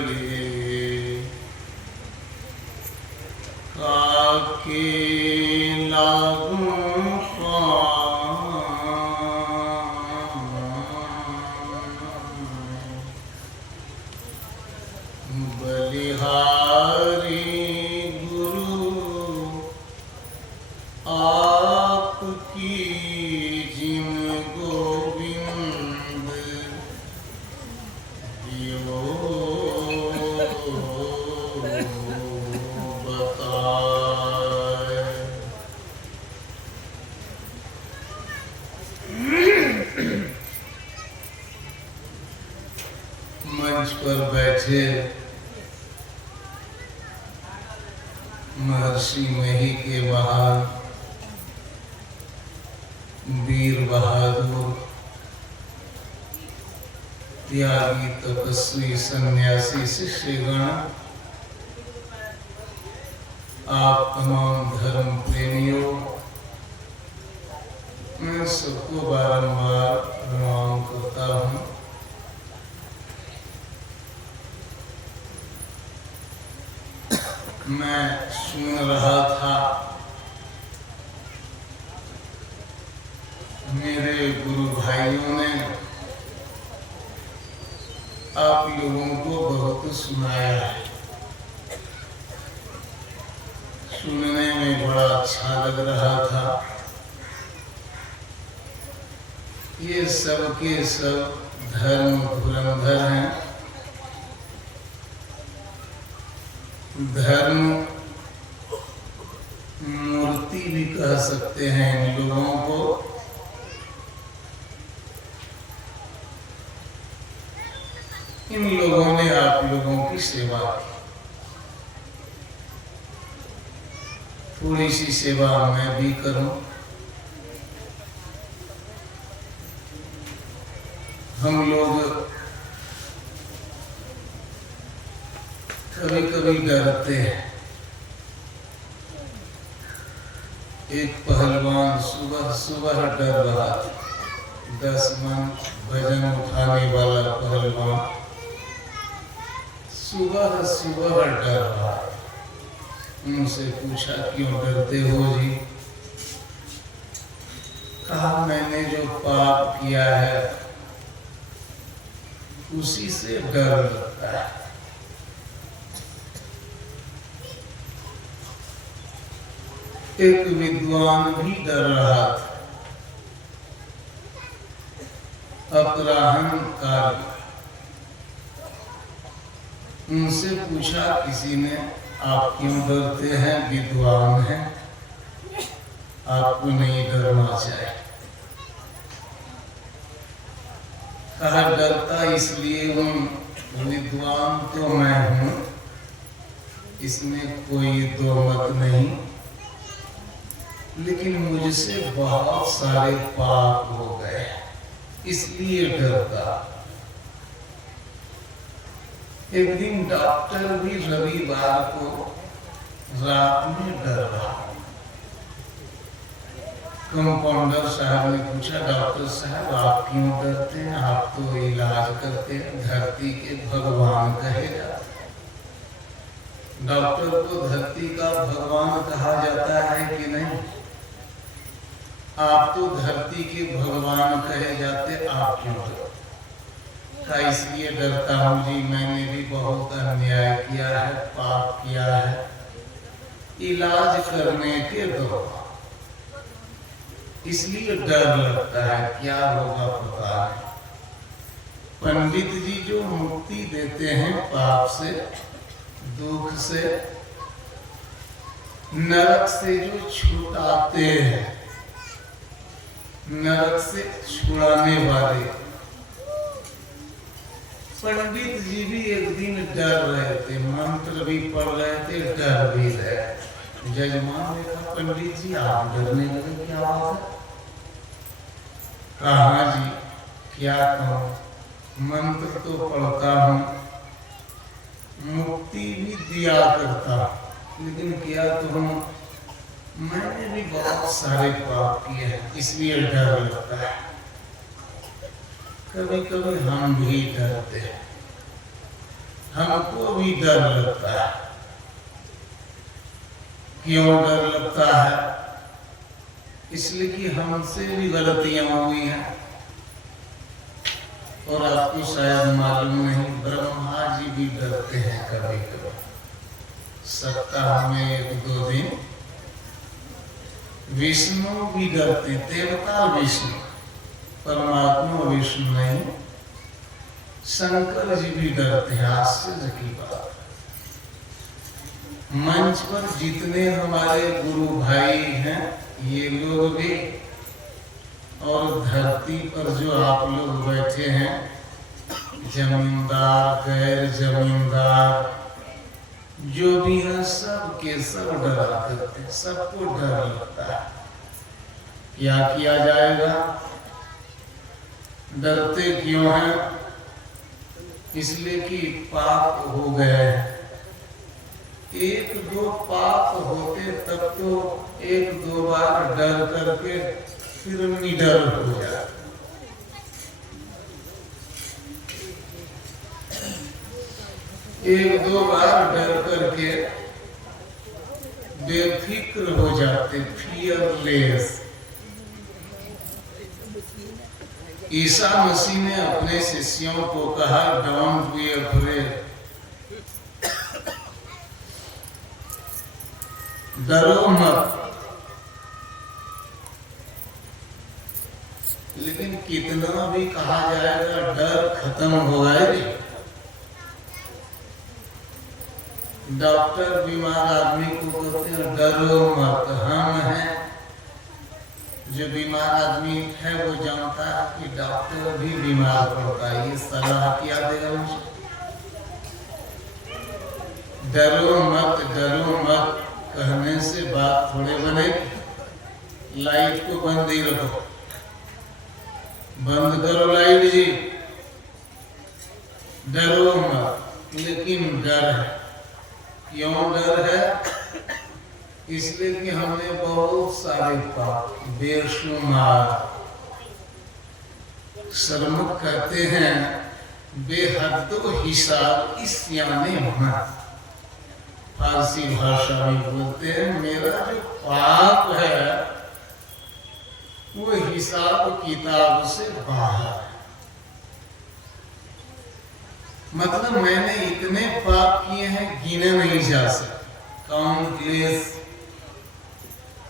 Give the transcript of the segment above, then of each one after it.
पड़े, काके लागू बलिहारी गुरु आपकी जिन गोविंद दियो बताए। मंच पर बैठे महर्षि मही के महान वीर बहादुर त्यागी तपस्वी सन्यासी शिष्यगण, आप तमाम धर्म प्रेमियों, मैं सबको बारंबार प्रणाम करता हूँ। मैं सुन रहा था मेरे गुरु भाइयों ने आप लोगों को बहुत सुनाया है। सुनने में बड़ा अच्छा लग रहा था। ये सब के सब धर्म धुरंधर हैं। धर्म मूर्ति भी कह सकते हैं इन लोगों को। इन लोगों ने आप लोगों की सेवा की। थोड़ी सी सेवा मैं भी करूं। हम लोग कभी कभी डरते हैं। एक पहलवान सुबह सुबह डर रहा था। 10 मन वजन उठाने वाला पहलवान सुबह सुबह डर रहा। उनसे पूछा क्यों डरते हो जी? कहा मैंने जो पाप किया है उसी से डर लगता है। एक विद्वान भी डर रहा था। अपराह्न काल उनसे पूछा किसी ने, आप क्यों डरते हैं? विद्वान हैं, आपको नहीं डरना चाहिए। कहा डरता इसलिए हूँ, विद्वान तो मैं हूँ, इसमें कोई दो मत नहीं, लेकिन मुझसे बहुत सारे पाप हो गए इसलिए डरता। एक दिन डॉक्टर भी रविवार को रात में डर रहा। कंपाउंडर साहब ने पूछा, डॉक्टर साहब आप क्यों डरते हैं? आप तो इलाज करते हैं, धरती के भगवान कहे जाते। डॉक्टर को धरती का भगवान कहा जाता है कि नहीं? आप तो धरती के भगवान कहे जाते, आप क्यों डरते? इसलिए डरता हूँ जी, मैंने भी बहुत अन्याय किया है, पाप किया है। इलाज करने के दो, इसलिए डर लगता है, क्या होगा पता नहीं। पंडित जी जो मुक्ति देते हैं पाप से, दुख से, नरक से जो छुड़ाते हैं, नरक से छुड़ाने वाले पंडित जी भी एक दिन डर रहे थे, मंत्र भी पढ़ रहे थे, डर भी रहे। जजमान ने कहा, पंडित जी आप डरने लगे, क्या बात है? कहा जी क्या कहूँ, मंत्र तो पढ़ता हूँ, मुक्ति भी दिया करता, लेकिन क्या कहूँ, मैंने भी बहुत सारे पाप किए हैं, इसलिए डर लगता है। कभी कभी हम भी डरते हैं। हमको भी डर लगता है। क्यों डर लगता है? इसलिए कि हमसे भी गलतियां हुई हैं। और आपको शायद मालूम नहीं, ब्रह्मा जी भी डरते हैं कभी कभी। सप्ताह में 1-2 दिन विष्णु भी डरते, देवता विष्णु, परमात्मा विष्णु नहीं, शंकर जी भी डरते हैं। आश्चर्य की बात। मंच पर जितने हमारे गुरु भाई हैं ये लोग भी, और धरती पर जो आप लोग बैठे हैं, जमींदार गैर जमींदार जो भी है, सब के सब डरा करते हैं। सबको डर लगता है। क्या किया जाएगा? डरते क्यों हैं? इसलिए कि पाप हो गए। 1-2 पाप होते तब तो 1-2 बार डर करके फिर निडर हो जाए। एक दो बार डर करके बेफिक्र हो जाते, फियरलेस। ईसा मसीह ने अपने शिष्यों को कहा, डोंट बी अफ्रेड, डरो मत। लेकिन कितना भी कहा जाएगा, डर खत्म होगा नहीं। डॉक्टर बीमार आदमी को कहते हैं डरो मत। हम हैं जो बीमार आदमी है वो जानता है कि डॉक्टर भी बीमार पड़ता है, ये सलाह क्या देगा मुझे? डरो मत कहने से बात थोड़े बनेगी। लाइट को बंद ही रखो, बंद करो लाइट जी, डरो मत। लेकिन डर है। क्यों डर है? इसलिए कि हमने बहुत सारे पाप, बेशुमार। शर्मुख कहते हैं बेहद हिसाब इसयाने होना। फारसी भाषा में बोलते हैं मेरा जो पाप है वो हिसाब किताब से बाहर। मतलब मैंने इतने पाप किए हैं गिने नहीं जा सकते। काउंटलेस,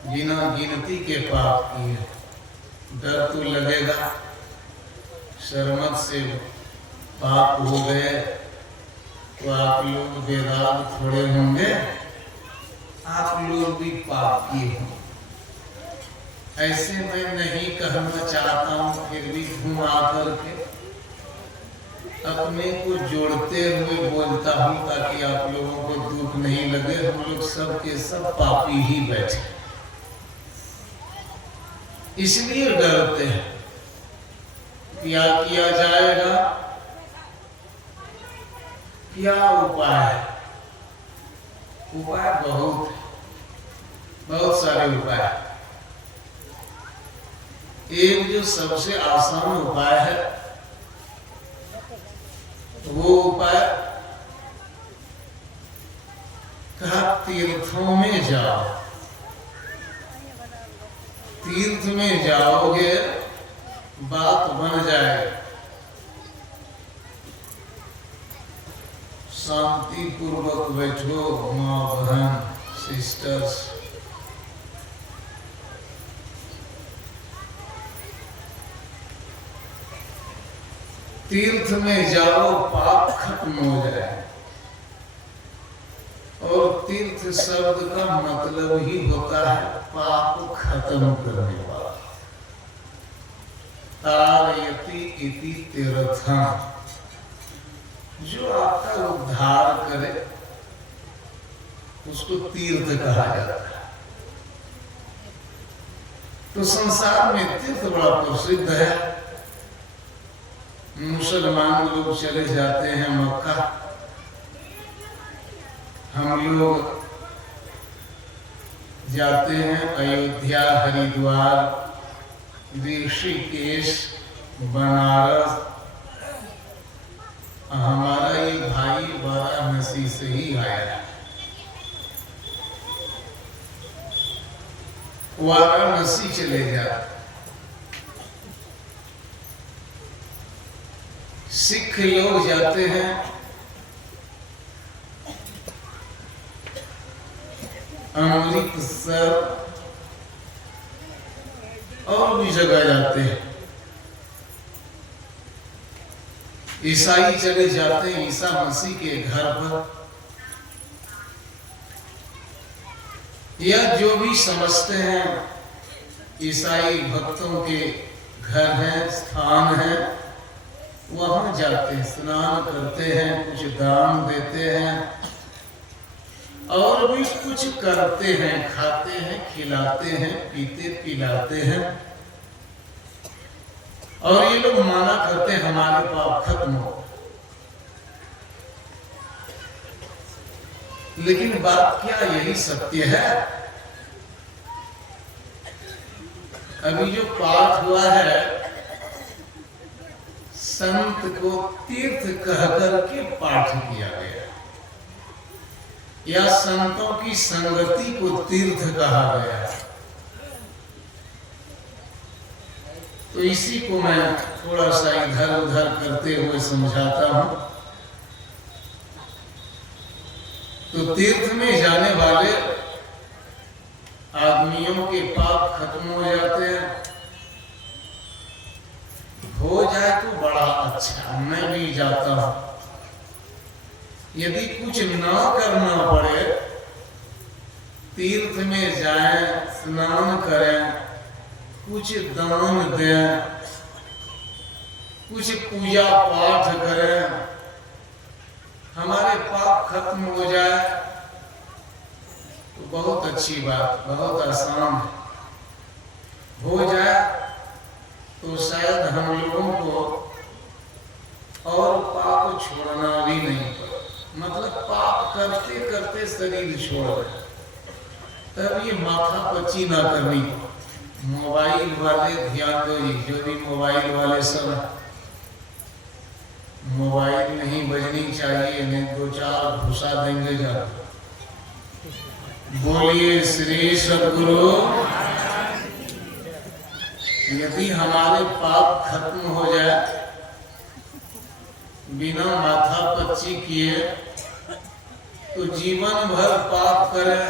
बिना गिनती के पाप किए। डर तो लगेगा, शर्मत से पाप हो गए तो आप लोग बेदाग थोड़े होंगे, आप लोग भी पाप किए होंगे। ऐसे मैं नहीं कहना चाहता हूँ, फिर भी घुमा करके अपने को जोड़ते हुए बोलता हूँ ताकि आप लोगों को दुख नहीं लगे। हम लोग सब के सब पापी ही बैठे, इसलिए डरते हैं। क्या किया जाएगा? क्या उपाय है? उपाय बहुत सारे उपाय। एक जो सबसे आसान उपाय है वो उपाय कहा, तीर्थों में जाओ। तीर्थ में जाओगे बात बन जाएगी। शांति पूर्वक बैठो माँ बहन सिस्टर्स। तीर्थ में जाओ, पाप खत्म हो जाए। और तीर्थ शब्द का मतलब ही होता है पाप खत्म करने वाला। तारयति इति तीर्थम, जो आपका उद्धार करे उसको तीर्थ कहा जाता है। तो संसार में तीर्थ बड़ा प्रसिद्ध है। मुसलमान लोग चले जाते हैं मक्का, हम लोग जाते हैं अयोध्या, हरिद्वार, ऋषिकेश, बनारस। हमारा ये भाई बड़ा से ही आया है। वाराणसी चले जा, सिख लोग जाते हैं, अमृतसर और भी जगह जाते हैं। ईसाई चले जाते हैं ईसा मसीह के घर पर, या जो भी समझते हैं ईसाई भक्तों के घर हैं, स्थान हैं, वहां जाते हैं, स्नान करते हैं, कुछ दान देते हैं और भी कुछ करते हैं, खाते हैं, खिलाते हैं, पीते पिलाते हैं। और ये लोग माना करते हैं हमारे पाप खत्म हो। लेकिन बात क्या यही सत्य है? अभी जो पाठ हुआ है, संत को तीर्थ कहकर के पाठ किया गया, या संतों की संगति को तीर्थ कहा गया। तो इसी को मैं थोड़ा सा इधर उधर करते हुए समझाता हूं। तो तीर्थ में जाने वाले आदमियों के पाप खत्म हो जाते हैं। हो जाए तो बड़ा अच्छा, मैं भी जाता हूं। यदि कुछ ना करना पड़े, तीर्थ में जाएं, स्नान करें, कुछ दान दें, कुछ पूजा पाठ करें, हमारे पाप खत्म हो जाए तो बहुत अच्छी बात, बहुत आसान हो जाए तो शायद हम लोगों को और पाप छोड़ना भी नहीं पड़े। मतलब पाप करते करते शरीर छोड़ रहे, तब ये माथा पच्ची ना करनी। मोबाइल वाले ध्यान दो जी, जो भी मोबाइल वाले सब, मोबाइल नहीं बजनी चाहिए, नहीं दो चार घुसा देंगे जा। बोलिए श्री सद्गुरु। यदि हमारे पाप खत्म हो जाए बिना माथा पच्ची किए, तो जीवन भर पाप करें,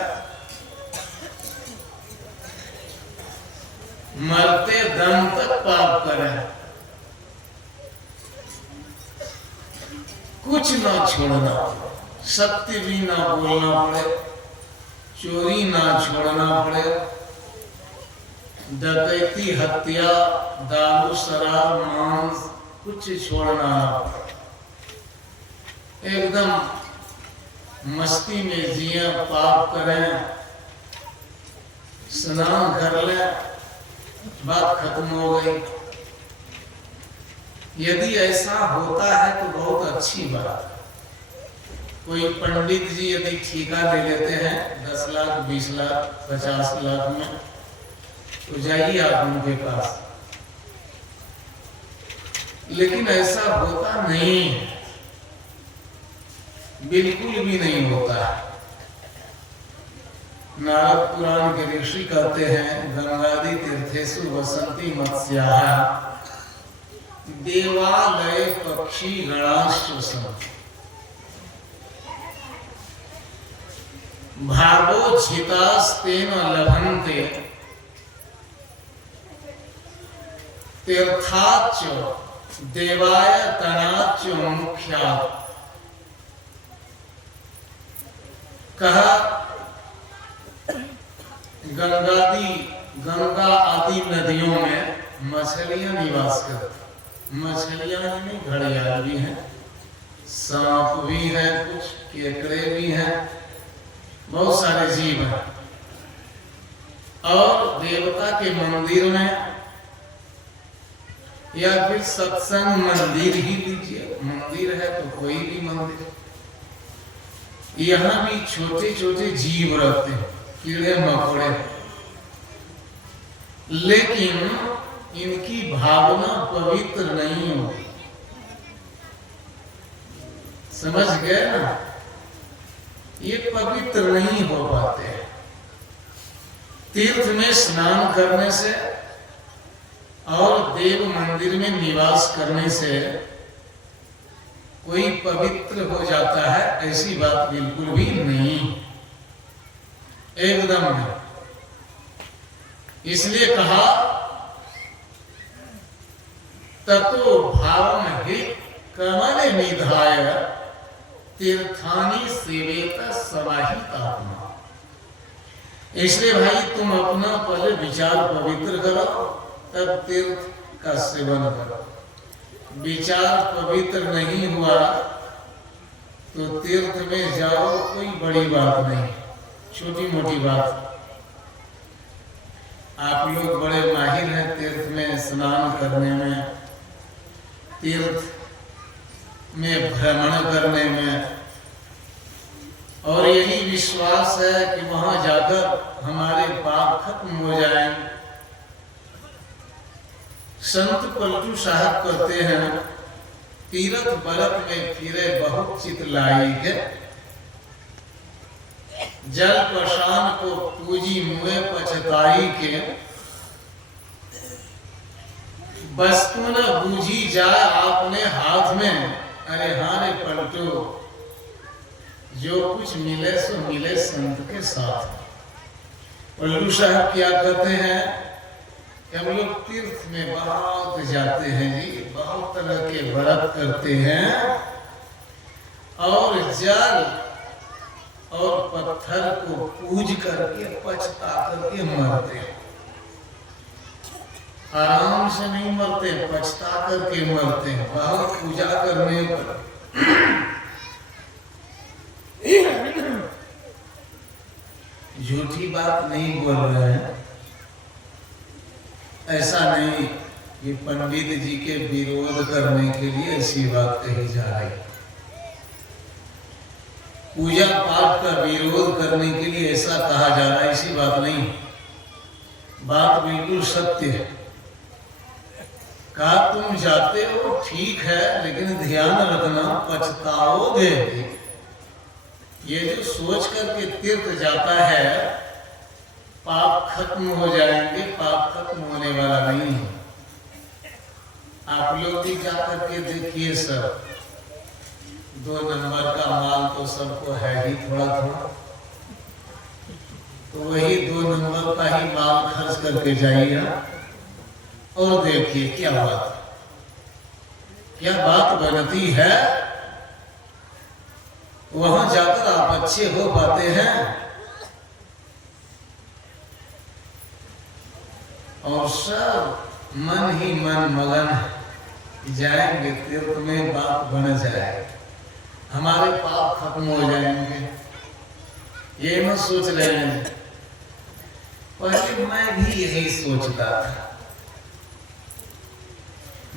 मरते दम तक पाप करें, कुछ ना छोड़ना, सत्य भी ना बोलना पड़े, चोरी ना छोड़ना पड़े, डकैती, हत्या, दारू, शराब, मांस कुछ छोड़ना ना पड़े। एकदम मस्ती में जिए, पाप करें, स्नान कर ले, बात खत्म हो गई। यदि ऐसा होता है तो बहुत अच्छी बात। कोई पंडित जी यदि ठेका ले लेते हैं 10 लाख, 20 लाख, 50 लाख में, तो जाइए आप उनके पास। लेकिन ऐसा होता नहीं है, बिल्कुल भी नहीं होता है। नारद पुराण के ऋषि कहते हैं, गंगादि तीर्थेषु वसंती मत्स्याः देवालय पक्षी गणाश्च सन्ति भागोच्छितास्तेन लभन्ते तीर्थाच्च देवायतनाच्च मुख्यात्। कहा गंगा आदि नदियों में मछलियां निवास करती। मछलियां नहीं, घड़ियाल भी हैं, सांप भी हैं, कुछ केकड़े भी हैं, बहुत सारे जीव हैं। और देवता के मंदिर में या फिर सत्संग मंदिर ही लीजिए, मंदिर है तो कोई भी मंदिर, यहाँ भी छोटे छोटे जीव रहते हैं, कीड़े मकोड़े, लेकिन इनकी भावना पवित्र नहीं होती। समझ गए ना? ये पवित्र नहीं हो पाते। तीर्थ में स्नान करने से और देव मंदिर में निवास करने से कोई पवित्र हो जाता है, ऐसी बात बिल्कुल भी नहीं, एकदम नहीं। इसलिए कहा ततो भावम हि कमल निधाय तीर्थानि सेवेत समाहितात्मा। इसलिए भाई तुम अपना पहले विचार पवित्र करो, तब तीर्थ का सेवन करो। विचार पवित्र नहीं हुआ तो तीर्थ में जाओ, कोई बड़ी बात नहीं, छोटी मोटी बात। आप लोग बड़े माहिर हैं तीर्थ में स्नान करने में, तीर्थ में भ्रमण करने में, और यही विश्वास है कि वहां जाकर हमारे पाप खत्म हो जाएंगे। संत पलटू साहब कहते हैं, तीरथ बरत में फिरे बहुत चित लाई है, जल प्रशान को पूजी मुए पछताई के, वस्तु न बूझी जाए आपने हाथ में। अरे हाँ रे पलटू, जो कुछ मिले सो मिले संत के साथ। पलटू साहब क्या कहते हैं कि हम लोग तीर्थ में बहुत जाते हैं जी, बहुत तरह के व्रत करते हैं, और जल और पत्थर को पूज करके पछता करके मरते हैं। आराम से नहीं मरते, पछता करके मरते हैं, बहुत पूजा करने पर। झूठी बात नहीं बोल रहे हैं, ऐसा नहीं कि पंडित जी के विरोध करने के लिए ऐसी बात कही जा रही। पूजा पाठ का विरोध करने के लिए ऐसा कहा जा रहा है, ऐसी बात नहीं। बात बिल्कुल सत्य है। कहा तुम जाते हो ठीक है, लेकिन ध्यान रखना पछताओगे। ये जो सोच करके तीर्थ जाता है पाप खत्म हो जाएंगे, पाप खत्म होने वाला नहीं है। आप लोग भी जा करके देखिए सर, 2 नंबर का माल तो सबको है ही थोड़ा थोड़ा, तो वही 2 नंबर का ही माल खर्च करके जाइए और देखिए क्या बात बनती है। वहां जाकर आप अच्छे हो पाते हैं, और सब मन ही मन मगन जाएंगे तीर्थ में, बात बन जाए, हमारे पाप खत्म हो जाएंगे। ये मत सोच रहे हैं। पहले मैं भी यही सोचता था,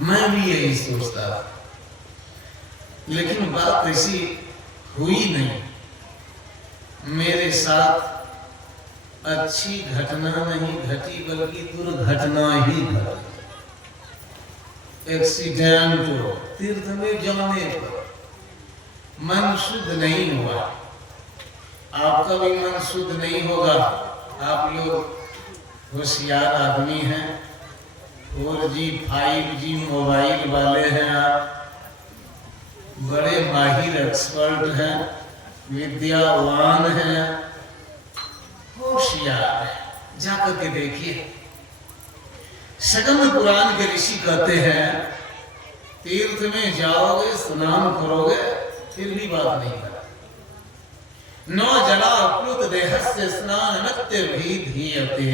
मैं भी यही सोचता था, लेकिन बात ऐसी हुई नहीं। मेरे साथ अच्छी घटना नहीं घटी, बल्कि दुर्घटना ही घटी। एक्सीडेंट हो, तीर्थ में जाने पर मन शुद्ध नहीं हुआ। आपका भी मन शुद्ध नहीं होगा। आप लोग होशियार आदमी हैं, 4G 5G मोबाइल वाले हैं, आप बड़े माहिर एक्सपर्ट हैं, विद्यावान हैं, होशियार है। जाकर के देखिए, स्कंद पुराण के ऋषि कहते हैं तीर्थ में जाओगे, स्नान करोगे, फिर भी बात नहीं करा। न जला प्लुत देहस्य स्नान नत्य भी धीयते,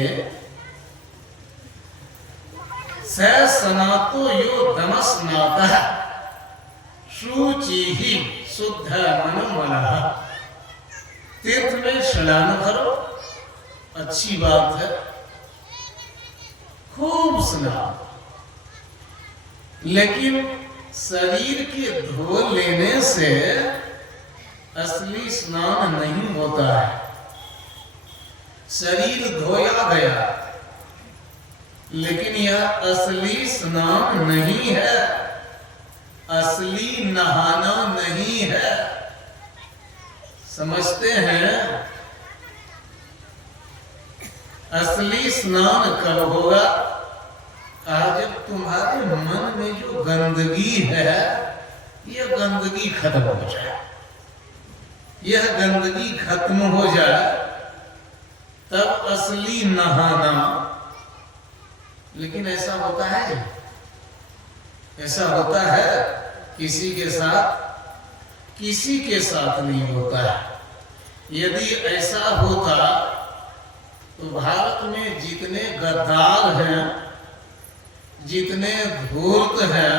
स सनातो यो दमस्नातः शुचि ही शुद्ध मनोमनः। तीर्थ में स्नान करो, अच्छी बात है, खूब स्नान, लेकिन शरीर के धो लेने से असली स्नान नहीं होता है। शरीर धोया गया, लेकिन यह असली स्नान नहीं है, असली नहाना नहीं है। समझते हैं असली स्नान कब होगा? आज जब तुम्हारे मन में जो गंदगी है यह गंदगी खत्म हो जाए, यह गंदगी खत्म हो जाए तब असली नहाना। लेकिन ऐसा होता है, ऐसा होता है किसी के साथ, किसी के साथ नहीं होता है। यदि ऐसा होता तो भारत में जितने गद्दार हैं, जितने धूर्त हैं,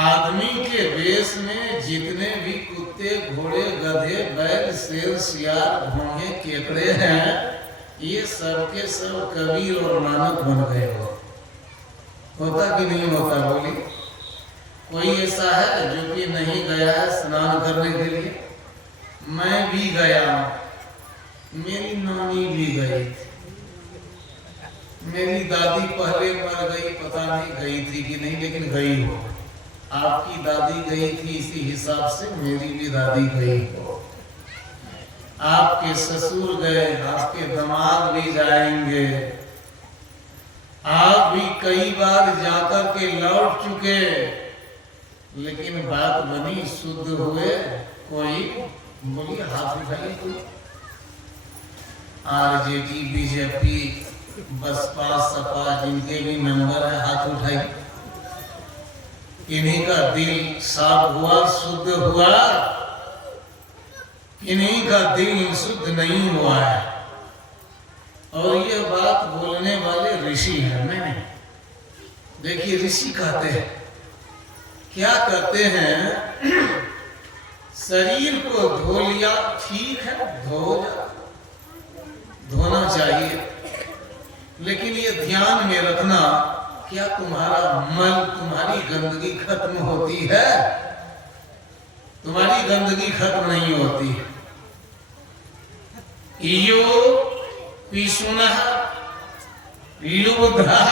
आदमी के वेश में जितने भी कुत्ते, घोड़े, गधे, बैल, शेर, सियार, घोंगे, केकड़े हैं, ये सब के सब कबीर और नानक बन गए हो। होता कि नहीं होता? बोली कोई ऐसा है जो कि नहीं गया है स्नान करने के लिए? मैं भी गया, मेरी नानी भी गई थी, मेरी दादी पहले मर गई, पता नहीं गई थी कि नहीं, लेकिन गई हो। आपकी दादी गई थी, इसी हिसाब से मेरी भी दादी गई हो। आपके ससुर गए, आपके दामाद भी जाएंगे, आप भी कई बार जाकर के लौट चुके, लेकिन बात बनी, शुद्ध हुए? कोई बोलिए, हाथ उठाइए कोई। आरजेडी, बीजेपी, बसपा, सपा, जिनके भी मेंबर है, हाथ उठाइए। इन्हीं का दिल साफ हुआ, शुद्ध हुआ? इन्हीं का दिल शुद्ध नहीं हुआ है। और ये बात बोलने वाले ऋषि हैं, मैंने देखिए ऋषि कहते हैं, क्या कहते हैं? शरीर को धो लिया, ठीक है, धोना चाहिए, लेकिन ये ध्यान में रखना, क्या तुम्हारा मल, तुम्हारी गंदगी खत्म होती है? तुम्हारी गंदगी खत्म नहीं होती है। यो पिशुनः लुब्धः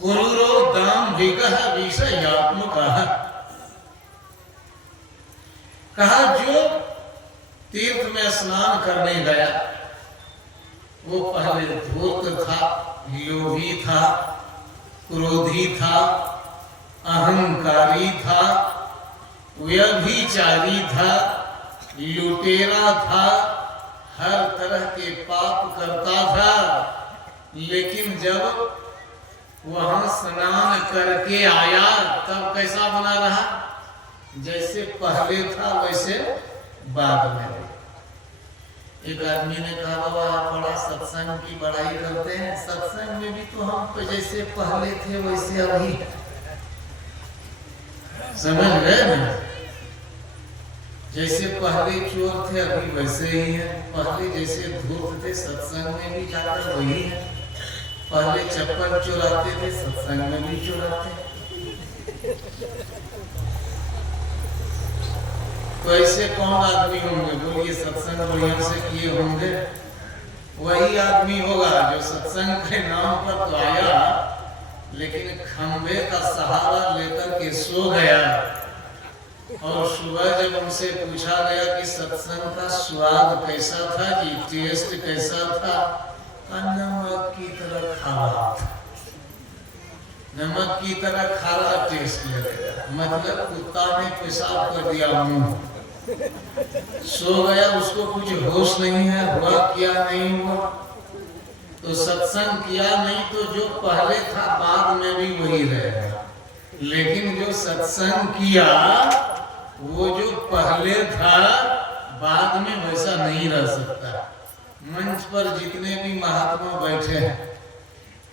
कुरुरो दाम्भिकः विषयात्मकः। कहा जो तीर्थ में स्नान करने गया वो पहले धूर्त था, लोभी था, क्रोधी था, अहंकारी था, व्यभिचारी था, लुटेरा था, हर तरह के पाप करता था। लेकिन जब वहां स्नान करके आया तब कैसा बना रहा? जैसे पहले था वैसे बाद में। एक आदमी ने कहा, बाबा आप बड़ा सत्संग की बड़ाई करते हैं, सत्संग में भी तो हम तो जैसे पहले थे वैसे अभी। समझ गए ना? जैसे पहले चोर थे अभी वैसे ही है, पहले जैसे धूर्त थे सत्संग में भी जाकर वही है, पहले चप्पल चुराते थे सत्संग में भी चुराते। तो ऐसे कौन आदमी होंगे? बोलिए, सत्संग बढ़िया से किए होंगे? वही आदमी होगा जो सत्संग के नाम पर तो आया, लेकिन खंबे का सहारा लेकर के सो गया। और सुबह जब उनसे पूछा गया कि सत्संग का स्वाद कैसा था जी, टेस्ट कैसा था? नमक की तरह खारा था, नमक की तरह खारा टेस्ट लगेगा। मतलब कुत्ता ने पेशाब कर दिया मुंह, सो गया, उसको कुछ होश नहीं है, हुआ क्या नहीं हुआ। तो सत्संग किया नहीं तो जो पहले था बाद में भी वही रहेगा, लेकिन जो सत्संग किया वो जो पहले था बाद में वैसा नहीं रह सकता। मंच पर जितने भी महात्मा बैठे हैं,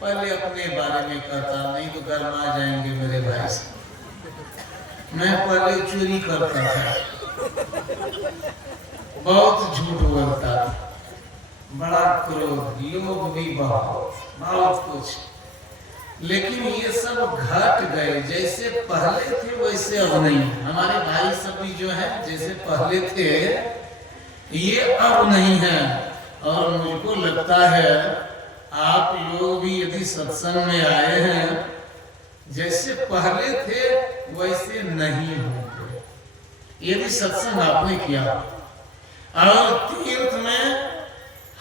पहले अपने बारे में कहता, नहीं तो गरमा जाएंगे मेरे भाई से। मैं पहले चोरी करता था, बहुत झूठ बोलता था, बड़ा क्रोध, लोभ भी बहुत कुछ, लेकिन ये सब घट गए। जैसे पहले थे वैसे अब नहीं। हमारे भाई सब भी जो है जैसे पहले थे ये अब नहीं है। और मुझको लगता है आप लोग भी यदि सत्संग में आए हैं, जैसे पहले थे वैसे नहीं होंगे। यदि सत्संग आपने किया और तीर्थ में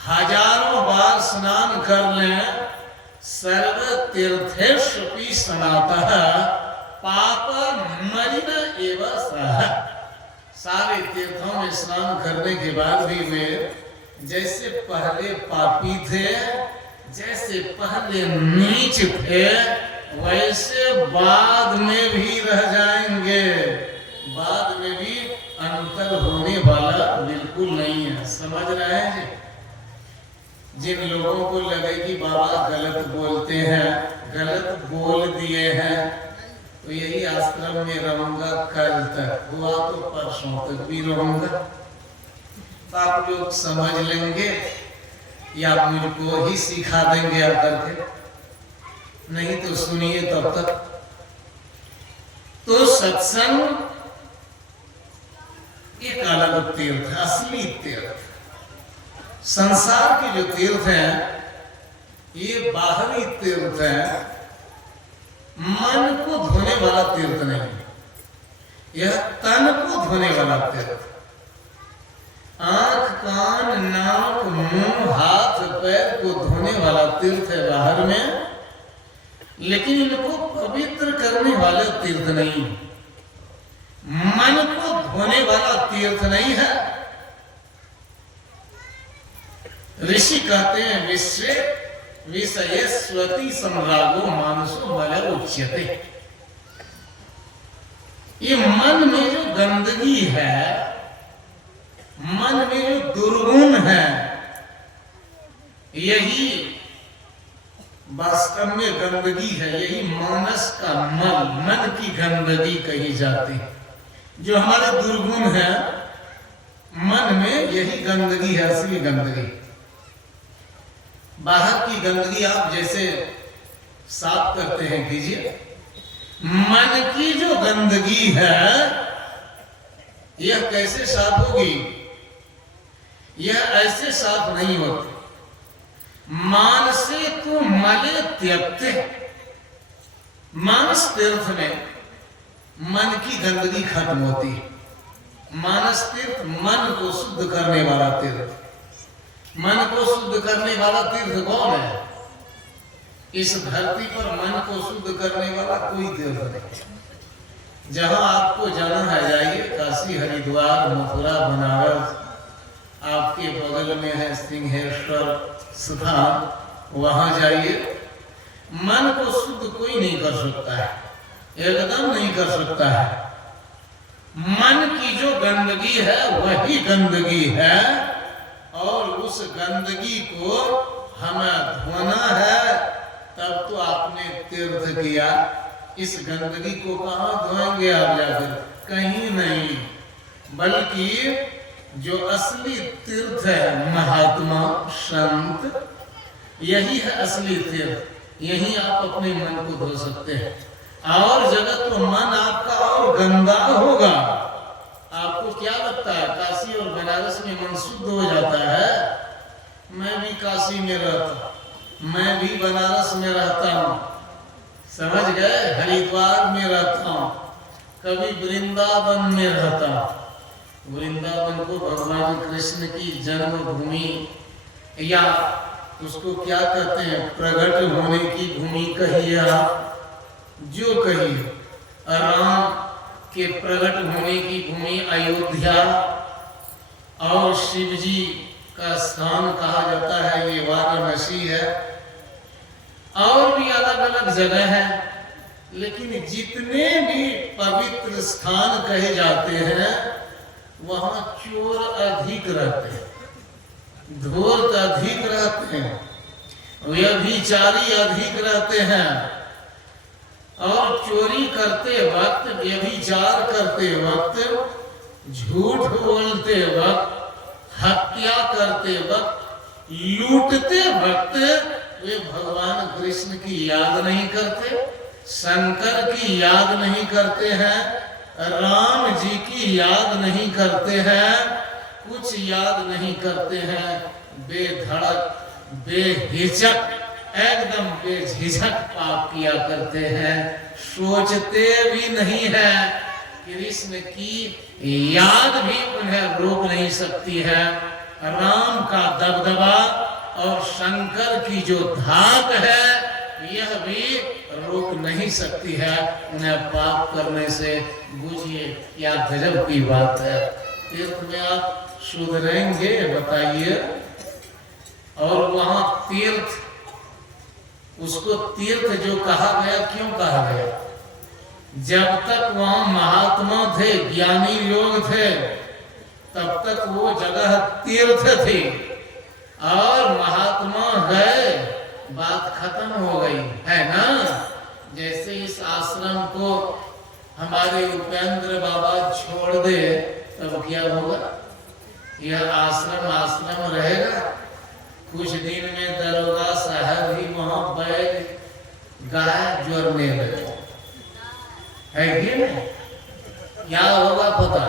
हजारों बार स्नान कर लें, सर्व तीर्थेष्वपि स्नातः पाप मलिन एव सः। सारे तीर्थों में स्नान करने के बाद भी वे जैसे पहले पापी थे, जैसे पहले नीच थे, वैसे बाद में भी रह जाएंगे। बाद में भी अंतर होने वाला बिल्कुल नहीं है। समझ रहे हैं जी? जिन लोगों को लगे कि बाबा गलत बोलते हैं, गलत बोल दिए हैं, तो यही आश्रम में रहूंगा कल तक, हुआ तो परसों तक भी रहूंगा। तो आप लोग समझ लेंगे या मुझको ही सिखा देंगे आकर के, नहीं तो सुनिए तब तक। तो सत्संग एक अलग तीर्थ, असली तीर्थ। संसार के जो तीर्थ हैं ये बाहरी तीर्थ है, मन को धोने वाला तीर्थ नहीं, यह तन को धोने वाला तीर्थ। आंख, कान, नाक, मुंह, हाथ, पैर को धोने वाला तीर्थ है बाहर में, लेकिन इनको पवित्र करने वाला तीर्थ नहीं। मन को धोने वाला तीर्थ नहीं है। ऋषि कहते हैं विश्व विषय स्वती संरागो मानसो मल उच्यते। ये मन में जो गंदगी है, मन में जो दुर्गुण है, यही वास्तव में गंदगी है। यही मानस का मल, मन की गंदगी कही जाती है। जो हमारे दुर्गुण है मन में, यही गंदगी है, असली गंदगी। बाहर की गंदगी आप जैसे साफ करते हैं कीजिए, मन की जो गंदगी है यह कैसे साफ होगी? यह ऐसे साफ नहीं होती। मानसे तो मले त्यक्ते, मानस तीर्थ में मन की गंदगी खत्म होती है। मानस तीर्थ मन को शुद्ध करने वाला तीर्थ। मन को शुद्ध करने वाला तीर्थ कौन है? इस धरती पर मन को शुद्ध करने वाला कोई तीर्थ नहीं। जहां आपको जाना है जाइए, काशी, हरिद्वार, मथुरा, बनारस, आपके बगल में है सिंहेश्वर स्थान, वहां जाइए। मन को शुद्ध कोई नहीं कर सकता है, एकदम नहीं कर सकता है। मन की जो गंदगी है वही गंदगी है, और उस गंदगी को हमें धोना है। तब तो आपने तीर्थ किया। इस गंदगी को कहाँ धोएंगे आप जाकर? कहीं नहीं। बल्कि जो असली तीर्थ है, महात्मा संत, यही है असली तीर्थ। यही आप अपने मन को धो सकते हैं। और जगत तो मन आपका और गंदा होगा। आपको क्या लगता है काशी और बनारस में मन शुद्ध हो जाता है? मैं भी काशी में रहता, मैं भी बनारस में रहता हूँ, समझ गए? हरिद्वार में रहता हूँ, कभी वृंदावन में रहता हूँ। वृंदावन को भगवान कृष्ण की जन्मभूमि, या उसको क्या कहते हैं, प्रकट होने की भूमि कहिए आप, जो कहिए। राम के प्रकट होने की भूमि अयोध्या, और शिव जी का स्थान कहा जाता है ये वाराणसी है। और भी अलग अलग जगह है, लेकिन जितने भी पवित्र स्थान कहे जाते हैं वहां चोर अधिक रहते हैं, धूर्त अधिक रहते हैं, व्यभिचारी अधिक रहते हैं। और चोरी करते वक्त, व्यभिचार करते वक्त, झूठ बोलते वक्त, हत्या करते वक्त, लूटते वक्त वे भगवान कृष्ण की याद नहीं करते, शंकर की याद नहीं करते हैं, राम जी की याद नहीं करते हैं, कुछ याद नहीं करते हैं। बेधड़क, बेहिचक, एकदम बेझिझक पाप किया करते हैं। सोचते भी नहीं है, कृष्ण की याद भी उन्हें रोक नहीं नहीं सकती है। राम का दबदबा और शंकर की जो धाक है यह भी रोक नहीं सकती है उन्हें पाप करने से। बुझिए क्या गजब की बात है। तीर्थ में आप शुद्ध रहेंगे बताइए। और वहां तीर्थ, उसको तीर्थ जो कहा गया, क्यों कहा गया? जब तक वहां महात्मा थे, ज्ञानी लोग थे, तब तक वो जगह तीर्थ थी। और महात्मा गए, बात खत्म हो गई है ना। जैसे इस आश्रम को हमारे उपेंद्र बाबा छोड़ दे तब क्या होगा? यह आश्रम रहेगा। कुछ दिन में दरोगा साहब ही वहां बैल गाय जोड़ने लगे, है कि नहीं? क्या होगा पता?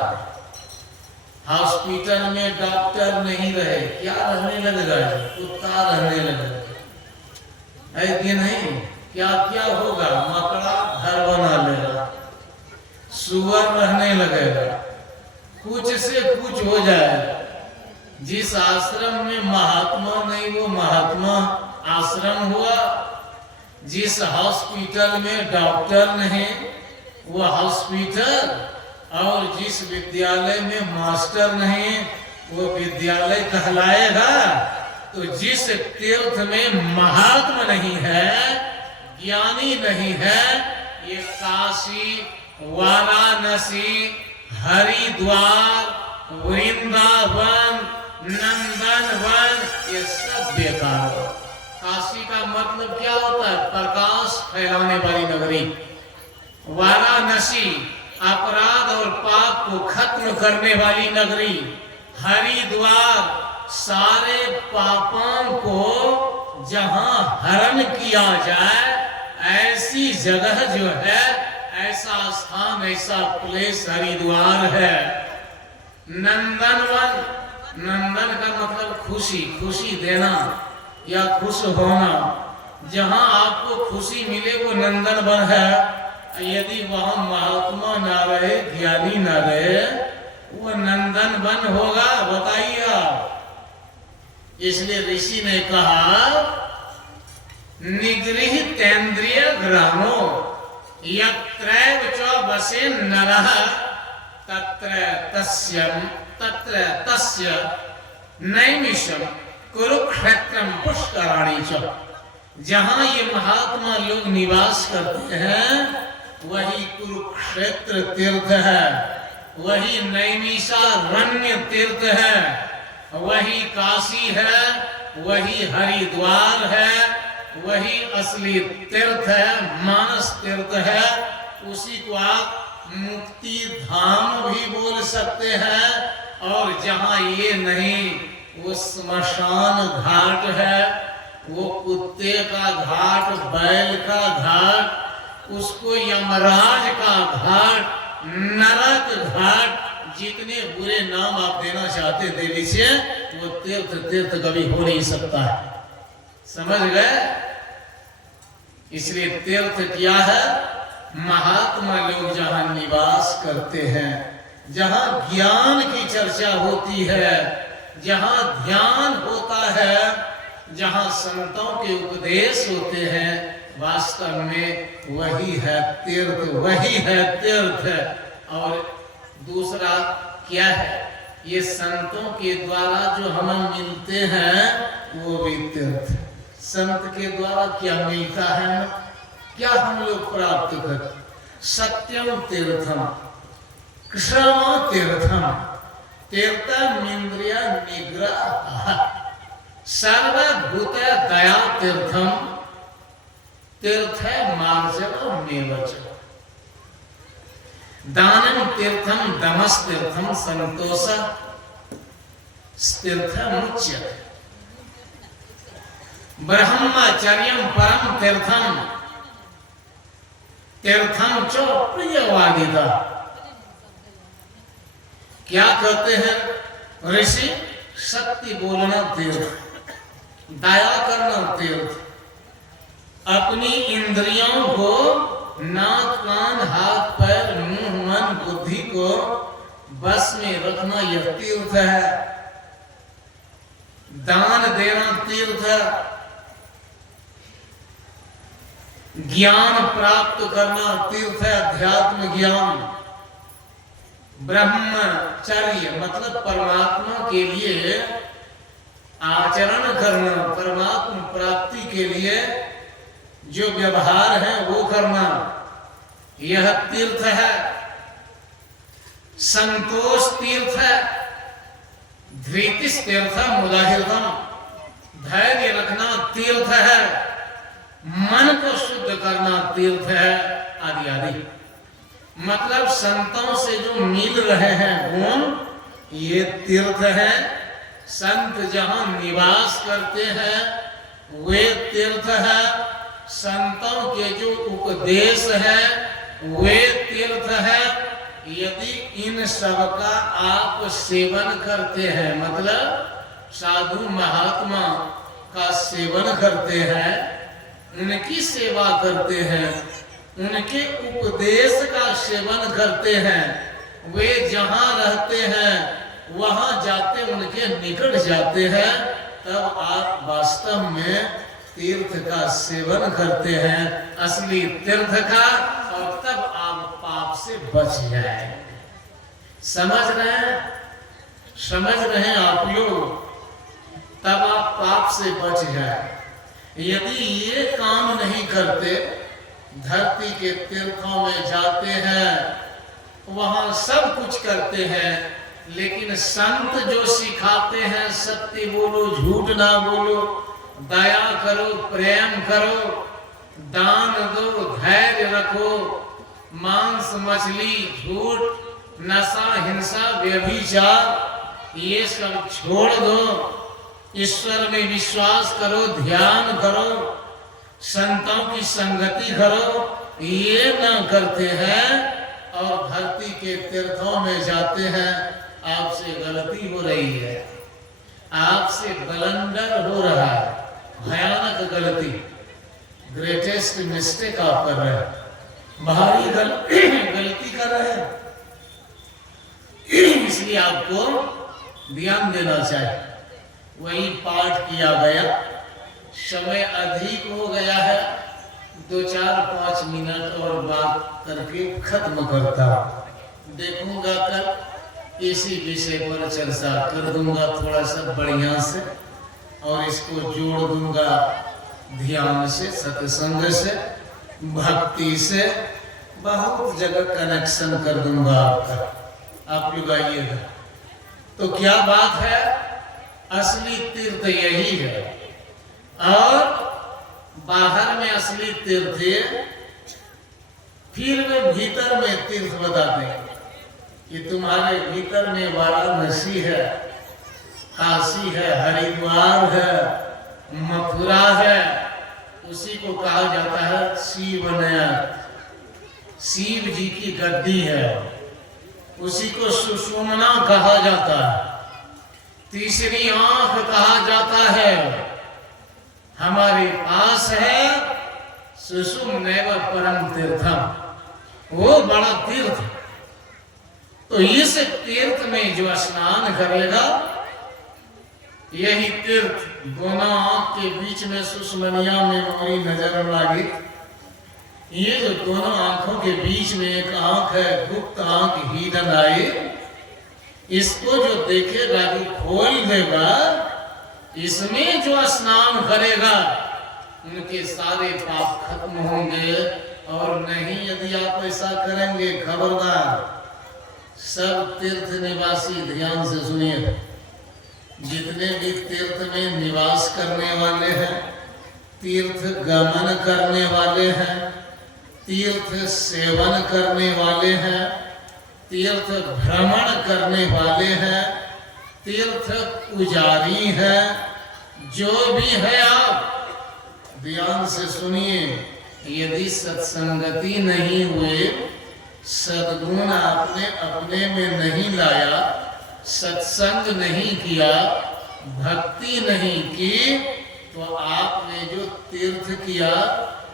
हॉस्पिटल में डॉक्टर नहीं रहे, क्या रहने लगेगा? कुत्ता रहने लगेगा, है कि नहीं? क्या क्या होगा? मकड़ा घर बना लेगा, सुअर रहने लगेगा, कुछ से कुछ हो जाएगा। जिस आश्रम में महात्मा नहीं वो महात्मा आश्रम हुआ। जिस हॉस्पिटल में डॉक्टर नहीं वो हॉस्पिटल, और जिस विद्यालय में मास्टर नहीं वो विद्यालय कहलाएगा। तो जिस तीर्थ में महात्मा नहीं है, ज्ञानी नहीं है, ये काशी, वाराणसी, हरिद्वार, वृंदावन, नंदनवन, ये सब बेकार हो। काशी का मतलब क्या होता है? प्रकाश फैलाने वाली नगरी। वाराणसी अपराध और पाप को खत्म करने वाली नगरी। हरिद्वार सारे पापों को जहां हरण किया जाए ऐसी जगह जो है, ऐसा स्थान, ऐसा प्लेस हरिद्वार है। नंदनवन, नंदन का मतलब खुशी, खुशी देना या खुश होना। जहां आपको खुशी मिले वो नंदनवन है। यदि वहां महात्मा ना रहे, ज्ञानी ना रहे, वो नंदनवन होगा? बताइए आप। इसलिए ऋषि ने कहा निगृहीतेन्द्रिय ग्रामो यत्रैव च वसेन नरः तत्र तस्य नैमिषं कुरुक्षेत्रम पुष्कराणि च। जहां ये महात्मा लोग निवास करते हैं वही कुरुक्षेत्र तीर्थ है, वही नैमिषारण्य तीर्थ है, वही काशी है, वही हरिद्वार है, वही असली तीर्थ है, मानस तीर्थ है। उसी को आप मुक्ति धाम भी बोल सकते हैं। और जहां ये नहीं, वो श्मशान घाट है, वो कुत्ते का घाट, बैल का घाट, उसको यमराज का घाट, नरक घाट, जितने बुरे नाम आप देना चाहते दे लीजिए, वो तीर्थ तीर्थ कभी हो नहीं सकता है। समझ गए? इसलिए तीर्थ क्या है? महात्मा लोग जहां निवास करते हैं, जहां ज्ञान की चर्चा होती है, जहां ध्यान होता है, जहां संतों के उपदेश होते हैं, वास्तव में वही है तीर्थ, वही है तीर्थ। और दूसरा क्या है? ये संतों के द्वारा जो हमें मिलते हैं वो भी तीर्थ। संत के द्वारा क्या मिलता है? क्या हम लोग प्राप्त करते? सत्यम तीर्थम, क्षमा तीर्थम, तीर्थम इंद्रिय निग्रह, सर्वभूत दया तीर्थम, तीर्थ मार्जवमेवच, दानम तीर्थम, दमस तीर्थम, संतोष तीर्थम उच्यते, ब्रह्मचर्यम परम तीर्थम, तीर्थम च प्रियवादिता। क्या कहते हैं ऋषि? सत्य बोलना तीर्थ, दया करना तीर्थ, अपनी इंद्रियों को, नाक कान हाथ पैर मुंह मन बुद्धि को बस में रखना यह तीर्थ है, दान देना तीर्थ है, ज्ञान प्राप्त करना तीर्थ है, अध्यात्म ज्ञान, ब्रह्मचर्य मतलब परमात्मा के लिए आचरण करना, परमात्मा प्राप्ति के लिए जो व्यवहार है वो करना, यह तीर्थ है। संतोष तीर्थ है, धृतिस तीर्थ मुदाहिर्दम, धैर्य रखना तीर्थ है, मन को शुद्ध करना तीर्थ है, आदि आदि। मतलब संतों से जो मिल रहे हैं गुण, ये तीर्थ है। संत जहां निवास करते हैं वे तीर्थ है। संतों के जो उपदेश है वे तीर्थ है। यदि इन सब का आप सेवन करते हैं, मतलब साधु महात्मा का सेवन करते हैं, उनकी सेवा करते हैं, उनके उपदेश का सेवन करते हैं, वे जहां रहते हैं वहां जाते उनके निकट जाते हैं, तब आप वास्तव में तीर्थ का सेवन करते हैं, असली तीर्थ का, और तब आप पाप से बच जाए। समझ रहे हैं? समझ रहे हैं आप लोग? तब आप पाप से बच जाए। यदि ये काम नहीं करते, धरती के तीर्थों में जाते हैं, वहां सब कुछ करते हैं, लेकिन संत जो सिखाते हैं सत्य बोलो, झूठ ना बोलो, दया करो, प्रेम करो, दान दो, धैर्य रखो, मांस मछली, झूठ, नशा, हिंसा, व्यभिचार, ये सब छोड़ दो, ईश्वर में विश्वास करो, ध्यान करो, संतों की संगति करो, ये न करते हैं और धरती के तीर्थों में जाते हैं, आपसे गलती हो रही है, आपसे ब्लंडर हो रहा है, भयानक गलती, ग्रेटेस्ट मिस्टेक आप कर रहे हैं, भारी गलती कर रहे हैं। इसलिए आपको ध्यान देना चाहिए। वही पाठ किया गया, समय अधिक हो गया है, 2-4-5 मिनट और बात करके खत्म करता हूं। देखूंगा कल इसी विषय पर चर्चा कर दूंगा थोड़ा सा बढ़िया से, और इसको जोड़ दूंगा ध्यान से, सत्संग से, भक्ति से, बहुत जगह कनेक्शन कर दूंगा आपका। आप लोग आइएगा। तो क्या बात है, असली तीर्थ यही है, और बाहर में असली तीर्थ है, फिर वे भीतर में तीर्थ बताते हैं कि तुम्हारे भीतर में वाराणसी है, काशी है, हरिद्वार है, मथुरा है, उसी को कहा जाता है शिवनयन, शिव जी की गद्दी है, उसी को सुषुम्ना कहा जाता है, तीसरी आंख कहा जाता है। हमारे पास है सुषुम्नैव परम तीर्थम, वो बड़ा तीर्थ। तो इस तीर्थ में जो स्नान करेगा, यही तीर्थ, दोनों आंख के बीच में सुषुम्निया में मोरी नजर लागे, ये जो दोनों आंखों के बीच में एक आंख है, गुप्त आंख, हिडन आई, इसको जो देखेगा, जो खोल देगा, इसमें जो स्नान करेगा, उनके सारे पाप खत्म होंगे। और नहीं, यदि आप ऐसा करेंगे, खबरदार, सब तीर्थ निवासी ध्यान से सुनिए, जितने भी तीर्थ में निवास करने वाले हैं, तीर्थ गमन करने वाले हैं, तीर्थ सेवन करने वाले हैं, तीर्थ भ्रमण करने वाले हैं, तीर्थ पुजारी हैं, जो भी है, आप ध्यान से सुनिए। यदि सत्संगति नहीं हुए, सद्गुण आपने अपने में नहीं लाया, सत्संग नहीं किया, भक्ति नहीं की, तो आपने जो तीर्थ किया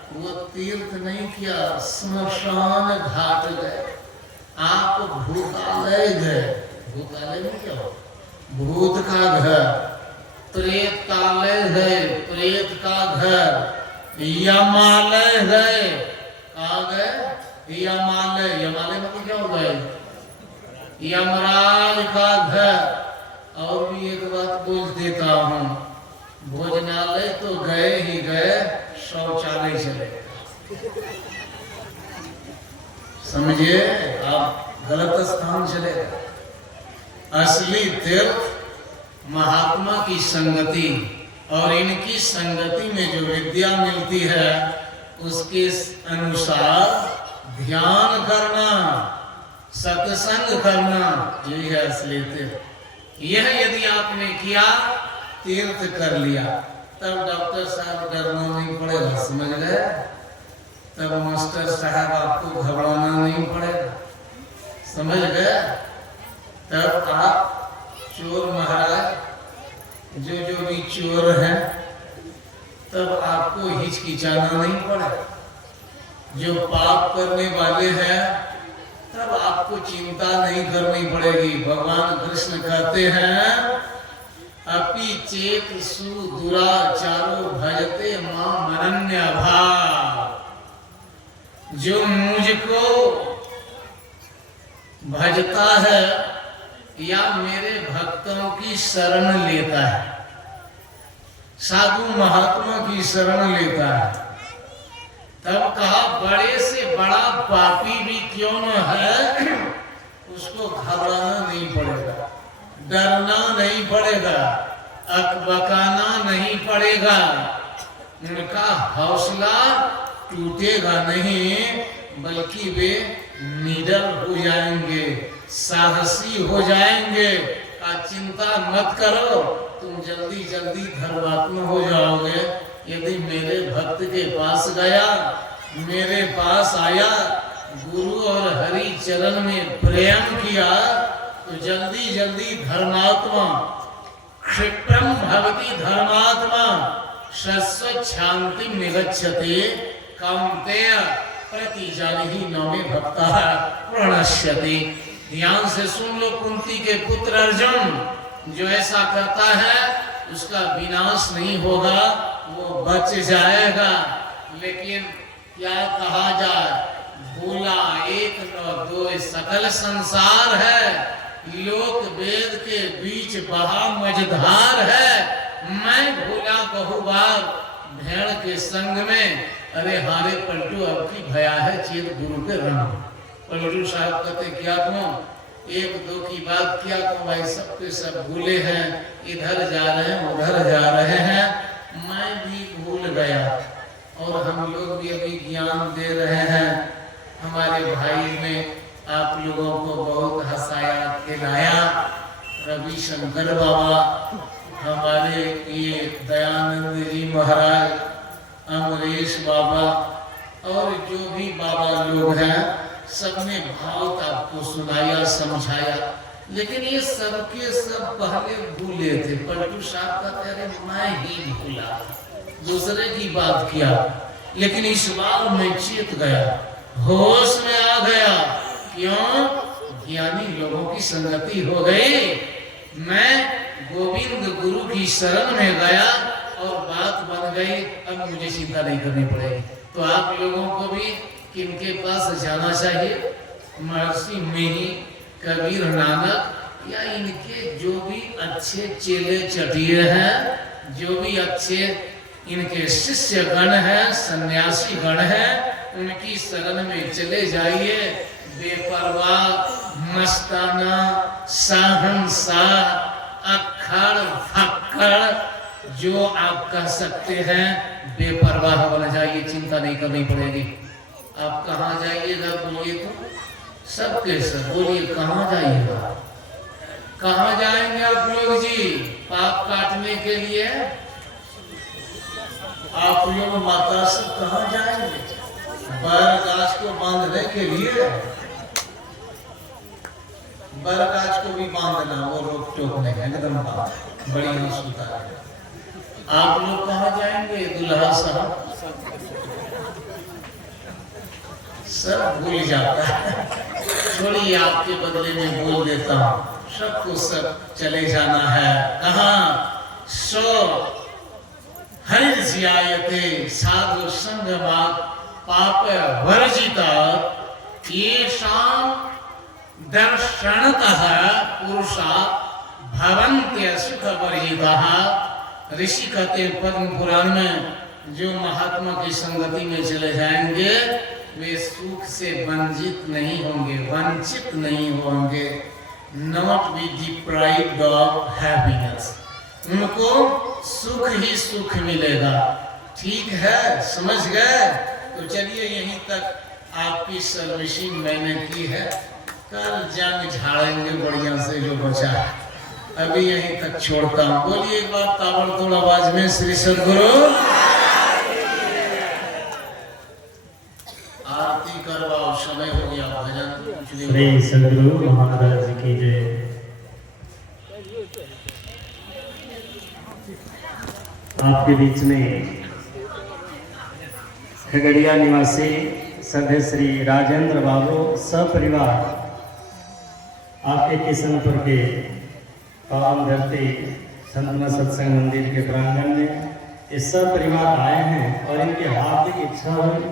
वो तीर्थ नहीं किया, स्मशान घाट गए। आप भूतालय गए। भूतालय में क्या हो? भूत का घर। प्रेतालय है, प्रेत का घर। यमालय है, कहाँ गए? यमालय। यमालय में क्या हो गए? यमराज का घर। और भी एक बात बोल देता हूँ, भोजनालय तो गए ही गए, शौचालय चले गए। समझिए, आप गलत स्थान चले गए। असली तीर्थ महात्मा की संगति, और इनकी संगति में जो विद्या मिलती है उसके अनुसार ध्यान करना, सत्संग करना, यही है असली तीर्थ। यह यदि आपने किया, तीर्थ कर लिया, तब डॉक्टर साहब डरना नहीं पड़ेगा। समझ गए? तब मास्टर साहब आपको घबराना नहीं पड़ेगा। समझ गए? तब आप चोर महाराज जो भी चोर हैं, तब आपको हिचकिचाना नहीं पड़ेगा। जो पाप करने वाले हैं, तब आपको चिंता नहीं करनी पड़ेगी। भगवान कृष्ण कहते हैं, अपि चेत सुदुराचारो भजते माम अनन्य भाव। जो मुझको भजता है या मेरे भक्तों की शरण लेता है, साधु महात्मा की शरण लेता है, तब कहा बड़े से बड़ा पापी भी क्यों न है, उसको घबराना नहीं पड़ेगा, डरना नहीं पड़ेगा, अकबकाना नहीं पड़ेगा। उनका हौसला टूटेगा नहीं, बल्कि वे निडर हो जाएंगे, साहसी हो जाएंगे। का चिंता मत करो, तुम जल्दी जल्दी धर्मात्मा हो जाओगे। यदि मेरे भक्त के पास गया, मेरे पास आया, गुरु और हरि चरण में प्रेम किया, तो जल्दी जल्दी धर्मात्मा, क्षिप्रम भवति धर्मात्मा शश्वत शांति निगच्छते कौन्तेय प्रति जानिहि नौमे भक्ता प्रणश्यति। ध्यान से सुन लो कुंती के पुत्र अर्जुन, जो ऐसा करता है उसका विनाश नहीं होगा, वो बच जाएगा। लेकिन क्या कहा जाए, भूला एक न दो सकल संसार है, लोक वेद के बीच बहा मझधार है। मैं भूला बहुबार भेड़ के संग में, अरे हारे पलटू अब की भया है चेत गुरु के रंग। पलटू साहब कहते क्या कहूँ, एक दो की बात क्या कहूँ भाई, सबके सब भूले हैं, इधर जा रहे हैं उधर जा रहे हैं, मैं भी भूल गया। और हम लोग भी अभी ज्ञान दे रहे हैं। हमारे भाई ने आप लोगों को बहुत हंसाया खिलाया। रविशंकर बाबा, हमारे ये दयानंद जी महाराज, अमरीश बाबा और जो भी बाबा लोग हैं, सबने भाव आपको सुनाया, समझाया। लेकिन ये सबके सब पहले भूले थे। पलटू साहब का अरे मैं ही भूला, दूसरे की बात किया, लेकिन इस बार मैं चेत गया, होश में आ गया। क्यों? ज्ञानी लोगों की संगति हो गई। मैं गोविंद गुरु की शरण में गया और बात बन गई। अब मुझे चिंता नहीं करनी पड़ेगी। तो आप लोगों को भी किनके पास जाना चाहिए? महर्षि मिहि, कबीर, नानक या इनके जो भी अच्छे चेले चटिये हैं, जो भी अच्छे इनके शिष्य गण हैं, सन्यासी गण हैं, उनकी शरण में चले जाइए। बेपरवाह, मस्ताना, शहंशाह, अक्खड़ फक्कड़ जो आप कह सकते हैं, बेपरवाह बन जाइए, चिंता नहीं करनी पड़ेगी। आप कहाँ जाइएगा बोलिए तो? सबके सब बोलिए, कहाँ जाइएगा? कहाँ जाएंगे आप लोग जी पाप काटने के लिए? आप लोग माता सब कहाँ जाएंगे? बर गाछ को बांधने के लिए। बर गाछ को भी बांधना, वो रोक टोक नहीं है, एकदम बढ़िया सूता है। आप लोग कहाँ जाएंगे दुल्हा साहब? सब भूल जाता है। छोड़िए, आपके बदले में बोल देता हूँ, सबको सब चले जाना है। कहाँ? सो हरिर्ज्यायते साधु संगमात् पाप वर्जिता येषां दर्शनतः पुरुषा भवन्त्य सुख वर्जिताः। ऋषि कहते हैं पद्म पुराण में, जो महात्मा की संगति में चले जाएंगे वे सुख से वंचित नहीं होंगे, वंचित नहीं होंगे। Not be deprived of happiness, उनको सुख ही सुख मिलेगा। ठीक है, समझ गए? तो चलिए, यहीं तक आपकी सर्विसिंग मैंने की है। कल जंग झाड़ेंगे बढ़िया से जो बचा है। अभी यहीं तक छोड़ता हूँ। बोलिए एक बार ताबड़तोड़ आवाज में, श्री सद्गुरु। आरती करवाओ, समय हो गया। भजन श्री सद्गुरु महाराज की जय। आपके बीच में खगड़िया निवासी सभ्य श्री राजेंद्र बाबू सपरिवार आपके किशनपुर के पावन धरती संतमा सत्संग मंदिर के प्रांगण में ये सब परिवार आए हैं और इनकी हार्दिक इच्छा हुई